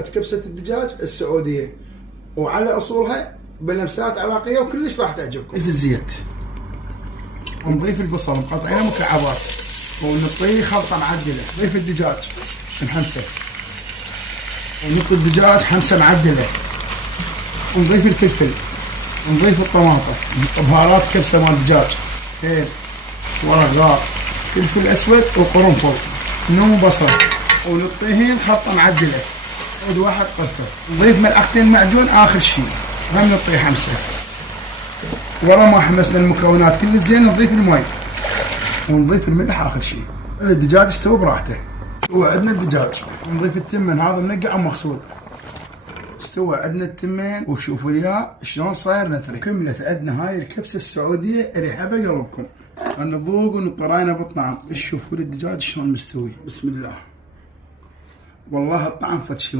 كبسة الدجاج السعودية وعلى أصولها بلمسات عراقية وكلش راح تعجبكم. في الزيت ونضيف البصل مقطعينه مكعبات ونطيه خلطة معدلة. نضيف الدجاج نحمسه ونط الدجاج حمسة معدلة ونضيف الفلفل ونضيف الطماطم بهارات كبسة مال دجاج، هيل ورق غار فلفل أسود وقرنفل نوم وبصل ونطيهن خلطة معدلة. عود واحد قرفة نضيف ملعقتين معجون آخر شيء هم نطيه حمسة. ورا ما حمسنا المكونات كل زين نضيف المي ونضيف الملح آخر شيء. الدجاج يستوي براحته. وعندنا الدجاج نضيف التمن هذا منقع ومغسول. استوى عندنا التمين وشوفوا ليها شلون صاير نثري. كملت عندنا هاي الكبسة السعودية اللي حبا قلبكم. نذوق ونطراينا بالطعم. شوفوا الدجاج شلون مستوي. بسم الله والله الطعم فتشي.